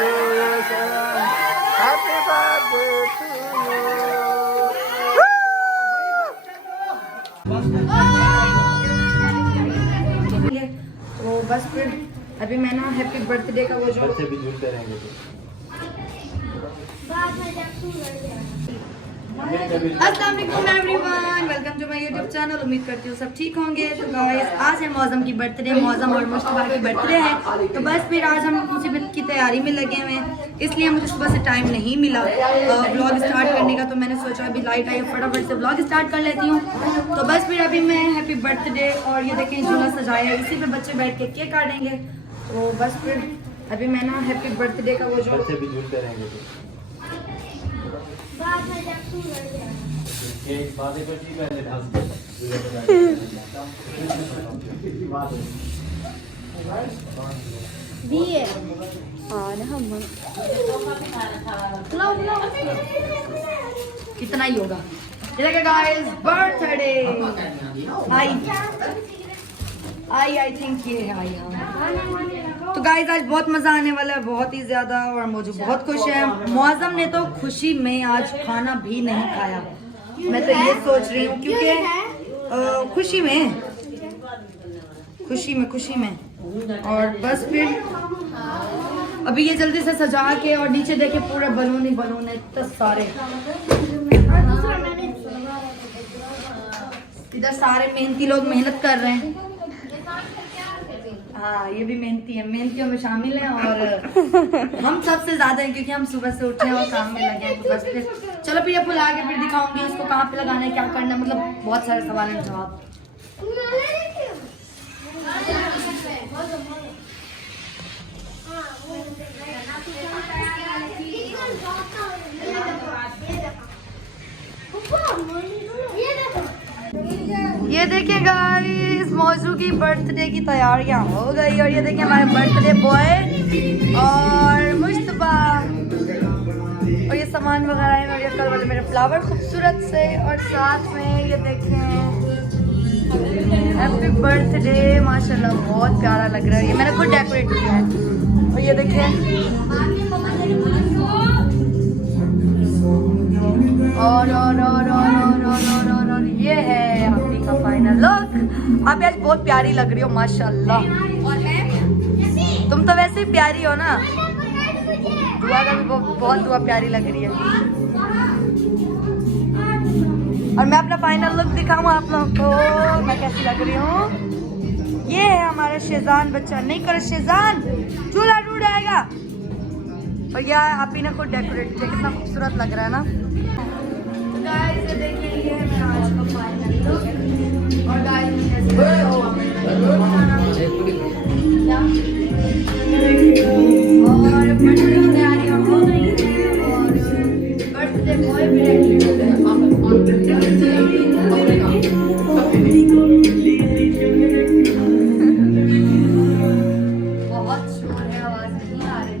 to you, Sharon. Happy birthday to you. तो बस फिर अभी मैं ना हैप्पी बर्थडे का वो जो बच्चे भी झूलते रहेंगे तो। अस्सलाम वालेकुम everyone, welcome to my YouTube channel. उम्मीद करती हूँ सब ठीक होंगे। तो गाइस आज है मौसम की बर्थडे, मौसम और मुश्तबा की बर्थडे है। तो बस फिर आज हम उसी की तैयारी में लगे हुए हैं, इसलिए मुझे सुबह से टाइम नहीं मिला व्लॉग स्टार्ट करने का। तो मैंने सोचा अभी लाइट आई फटाफट से व्लॉग स्टार्ट कर लेती हूँ। तो बस फिर अभी मैं हैप्पी बर्थडे और ये देखें झूला सजाया है, इसी पे बच्चे बैठ के केक काटेंगे। तो बस फिर अभी मैं ना हैप्पी बर्थडे का वो जो बच्चे भी झूलते रहेंगे तो। कितना ही होगा। गाइस बर्थडे आई थिंक ये है आई। तो गाइस आज बहुत मजा आने वाला है, बहुत ही ज्यादा, और मुझे बहुत खुश है। मौसम ने तो खुशी में आज खाना भी नहीं खाया। मैं तो ये सोच रही हूँ क्योंकि खुशी में और बस फिर अभी ये जल्दी से सजा के, और नीचे देखे पूरे बलून ही बलून है इतने सारे। इधर सारे मेहनती लोग मेहनत कर रहे हैं। हाँ ये भी मेहनती है, मेहनतियों में शामिल हैं, और हम सबसे ज्यादा हैं क्योंकि हम सुबह से उठे हैं और काम में लगे हैं। तो बस फिर चलो फिर ये फुल आके फिर दिखाऊंगी इसको कहाँ पे लगाना है, क्या करना है, मतलब बहुत सारे सवाल हैं जवाब। ये देखिए गाइस मौजू की बर्थडे की तैयारियां हो गई, और ये देखिए हमारे बर्थडे बॉय और मुश्तबा, और ये सामान वगैरह है, और ये कल वाले मेरे फ्लावर खूबसूरत से, और साथ में ये देखें हैप्पी बर्थडे माशाल्लाह बहुत प्यारा लग रहा है। ये मैंने खुद डेकोरेट किया है, और ये देखें और ये है आपकी का फाइनल लुक। आप आज बहुत प्यारी लग रही हो माशाल्लाह। तुम तो वैसे ही प्यारी हो ना, दुआ का भी बहुत दुआ प्यारी लग रही है। और मैं अपना फाइनल लुक दिखाऊं आप लोगों को मैं कैसी लग रही हूँ। ये है हमारा शेजान बच्चा, नहीं करो शेजान चूल्हा टूट जाएगा। और यह आप ही ने खुद डेकोरेट किया, कितना खूबसूरत लग रहा है ना। गाइस ये देखिए ये है मेरा आज का फाइनल लुक, और गाइस और बर्थडे की तैयारियां हो गई हैं, और बर्थडे बॉय भी रेडी हो गए। बहुत शोर है, आवाज नहीं आ रही,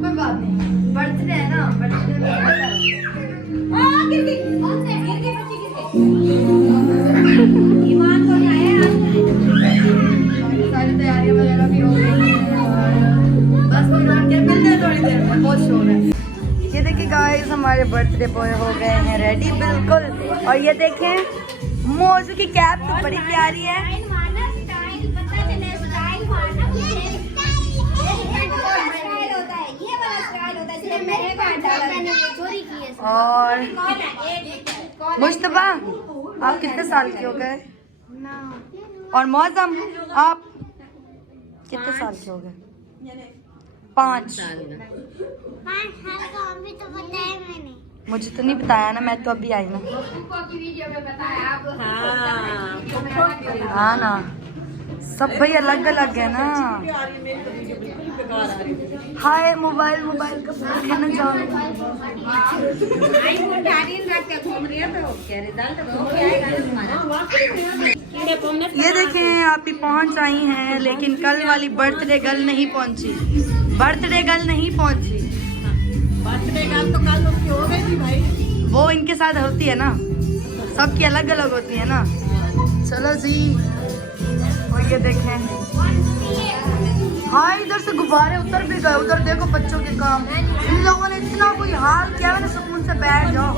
कोई बात नहीं, बर्थडे है ना, बर्थडे में ईमान को सारी तैयारियां वगैरह भी हो गई हैं, और बस मिलते हैं थोड़ी देर में, बहुत शोर है। ये देखिए गाइस हमारे बर्थडे बॉय हो गए हैं रेडी बिल्कुल, और ये देखें मौजू की कैप तो बड़ी प्यारी है। और मुश्तबा आप कितने साल के हो गए? और मौसम आप कितने साल के हो गए? 5 मुझे तो नहीं बताया ना, मैं तो अभी आई ना। हाँ ना, सब भाई अलग अलग है ना। हाय मोबाइल का कहना जाओ। ये देखें आप ही पहुंच आई हैं, लेकिन कल वाली बर्थडे गर्ल नहीं पहुंची। बर्थडे गर्ल तो कल उसकी हो गई थी भाई, वो इनके साथ होती है ना, सबकी अलग अलग होती है ना। चलो जी, और ये देखें हाँ इधर से गुब्बारे उतर भी गए, उधर देखो बच्चों के काम। इन लोगों ने इतना कोई हाल किया है ना, सुकून से बैठ जाओ।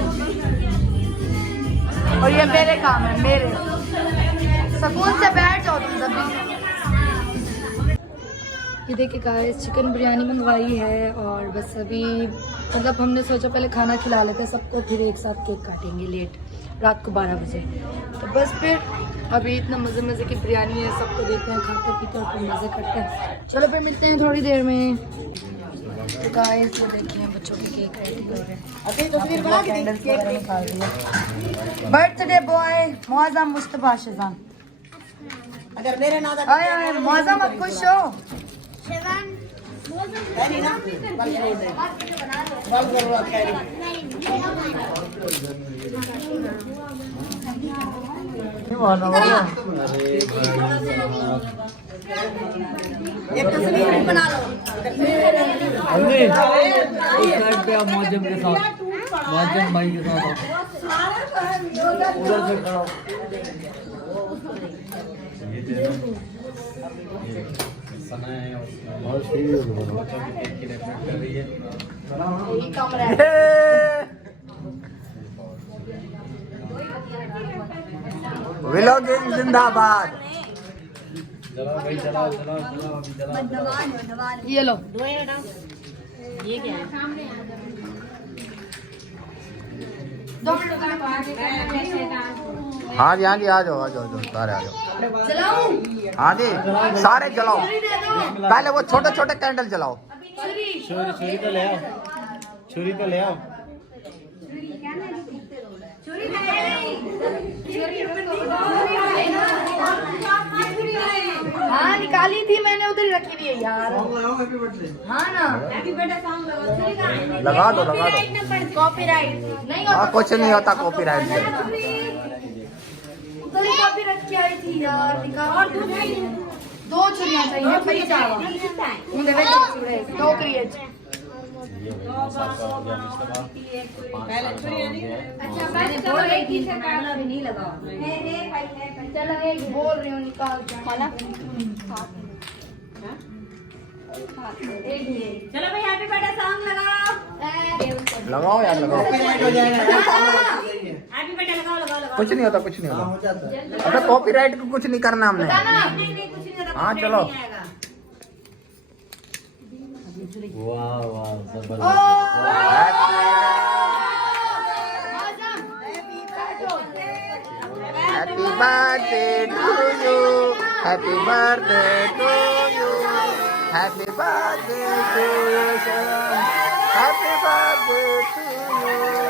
और ये मेरे काम है, मेरे, सुकून से बैठ जाओ तुम सभी। ये देखिए गाइस, चिकन बिरयानी मंगवाई है और बस अभी मतलब हमने सोचा पहले खाना खिला लेते सबको, फिर एक साथ केक काटेंगे लेट रात को 12 बजे। तो बस फिर अभी इतना मज़े मज़े की बिरयानी है, सबको देते हैं, खाते पीते और फिर मज़े करते हैं। चलो फिर मिलते हैं थोड़ी देर में। तो गाइस ये देखिए बच्चों के केक रेडी हो रहे हैं। Birthday boy Muazzam Mustafa Shazan. अगर मेरे नाम आए मुआज़म आप खुश हो? एक तस्वीर बना लो। मौजम के साथ, मौजम भाई के साथ उधर से खड़ा व्लॉगिंग जिंदाबाद। ये लो। ये क्या है? हाँ जी आ जाओ सारे आ जाओ। चलाऊं? हाँ जी सारे जलाओ, पहले वो छोटे छोटे कैंडल जलाओ। छुरी तो ले आओ, छुरी तो ले आओ। हाँ निकाली थी मैंने, उधर ही रखी हुई है यार। हाँ ना, लगा दो कॉपीराइट नहीं हाँ होता। कुछ नहीं होता कॉपीराइट से। उधर ही कॉपी रख के आई थी यार, निकाल। दो छुरियां चाहिए, बड़ी चावा मुझे दो क्रिएट। पहले छुरी अच्छा मैंने बोल रही थी से काटना भी नहीं लगा। चलो एक बोल रही हूँ निकाल के खाना। चलो भाई हैप्पी बर्थडे सॉन्ग लगाओ। लगाओ यार लगाओ, हैप्पी बर्थडे लगाओ। कुछ नहीं होता। अबे कॉपीराइट को कुछ नहीं करना हमने। नहीं कुछ नहीं होता। हाँ चलो। वाह वाह happy birthday to you, happy birthday to you, happy birthday to you, happy birthday to you.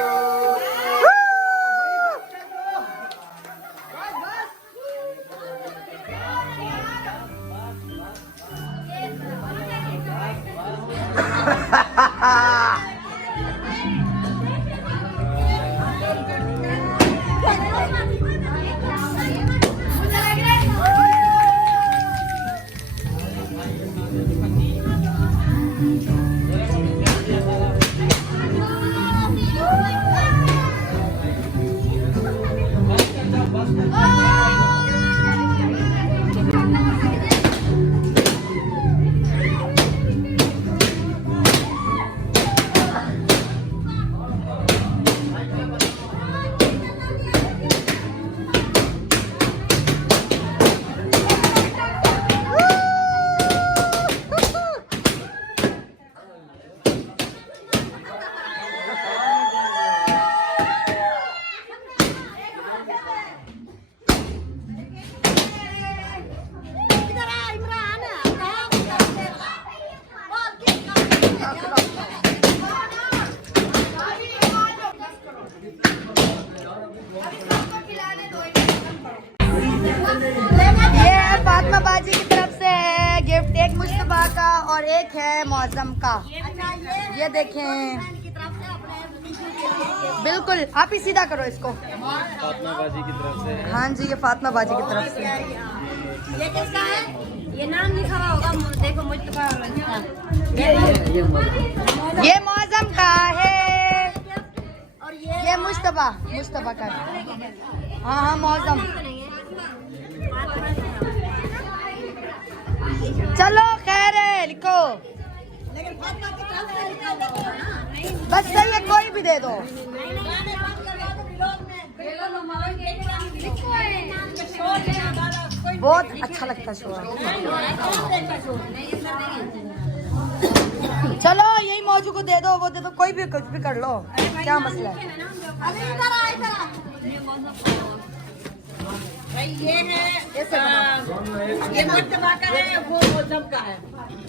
और एक है मौसम का। ये देखें, बिल्कुल आप ही सीधा करो इसको। फातिमा बाजी की तरफ से। हाँ जी, ये फातिमा बाजी की तरफ से। ये किसका है? ये नाम लिखा हुआ होगा, देखो मुस्तफा। ये मौसम का है और ये मुस्तफा का है। हाँ हाँ मौसम। चलो खैर है। है लिखो। बस सही है, कोई भी दे दो। बहुत अच्छा लगता शो। चलो यही मौजू को दे दो, वो दे दो, कोई भी कुछ भी कर लो, क्या मसला है। ये है ये मुर्तबा का है, वो मौसम का है।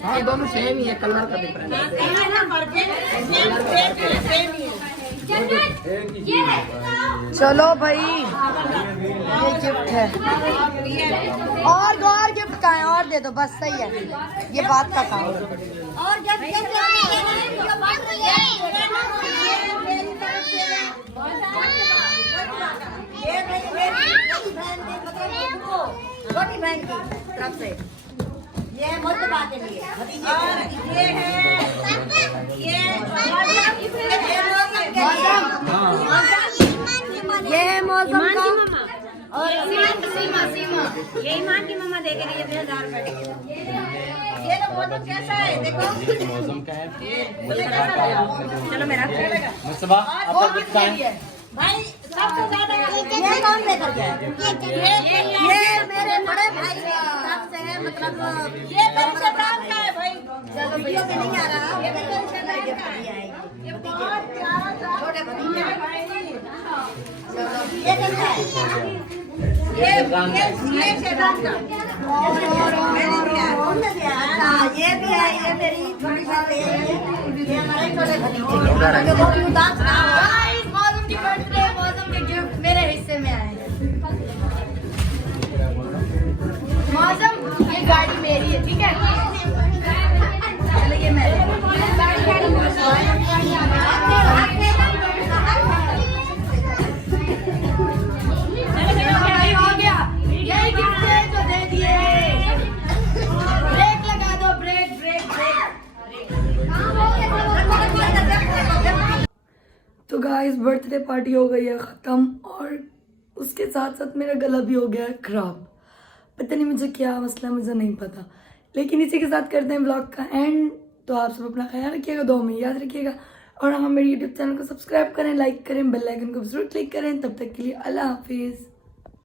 हाँ दोनों सेम ही है, कलर का डिफरेंस है। चलो भाई ये गिफ्ट है, और गिफ्ट का है, और दे दो बस, सही है, ये बात का काम है। और जब छोटी बहन की तरफ से ये मुर्तबा के लिए, और ये है ये है मौसम का, और सीमा ये ईमान की मम्मा दे के गई 2000 रुपए। ये तो मौसम कैसा है देखो, मौसम का है। चलो मेरा मुस्तफा आपका गिफ्ट है भाई। सबसे ज्यादा ये कौन लेकर गया? ये मेरे बड़े भाई की तरफ से है, मतलब ये मेरे शैतान का है भाई। चलो वीडियो में नहीं आ रहा, ये मेरे शैतान का है। ये बहुत प्यारा छोटे भतीजे भाई। चलो ये कैसा है? ये शैतान का, ये भी है, ये मेरी छोटी बहन है, ये हमारे छोटे भतीजे जो बहुत उदास ना हो। मौसम की बर्थडे, मौसम के गिफ्ट मेरे हिस्से में आए। मौसम ये गाड़ी मेरी है, ठीक है, चलो ये मेरी हो गया, यही गिफ्ट है जो दे दिए। ब्रेक लगा दो, ब्रेक ब्रेक ब्रेक। तो गाइस बर्थडे पार्टी हो गई है ख़त्म, और उसके साथ साथ मेरा गला भी हो गया है ख़राब। पता नहीं मुझे क्या मसला, मुझे नहीं पता, लेकिन इसी के साथ करते हैं व्लॉग का एंड। तो आप सब अपना ख्याल रखिएगा, दुआ में याद रखिएगा, और हाँ मेरे यूट्यूब चैनल को सब्सक्राइब करें, लाइक करें, बेल आइकन को जरूर क्लिक करें। तब तक के लिए अल्लाह हाफिज़।